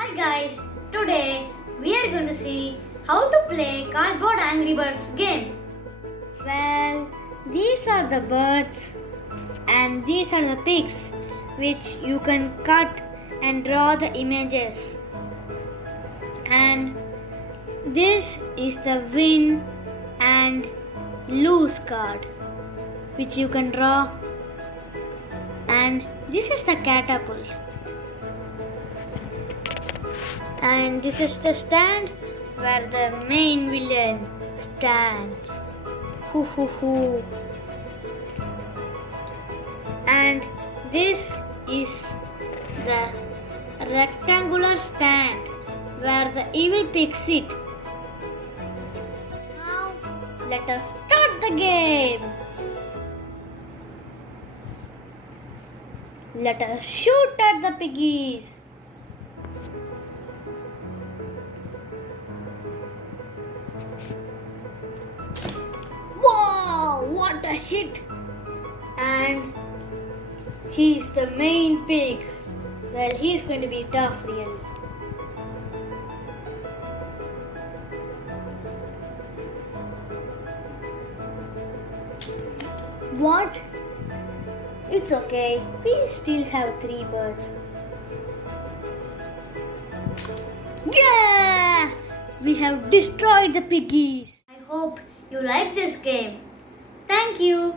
Hi guys, today we are going to see how to play Cardboard Angry Birds game. Well, these are the birds and these are the pigs which you can cut and draw the images. And this is the win and lose card which you can draw, and this is the catapult. And this is the stand where the main villain stands. Hoo hoo hoo. And this is the rectangular stand where the evil pigs sit. Now let us start the game. Let us shoot at the piggies. Wow, what a hit! And he's the main pig. Well, he's going to be tough, really. What? It's okay. We still have 3 birds. Yeah! We have destroyed the piggies. I hope you like this game. Thank you.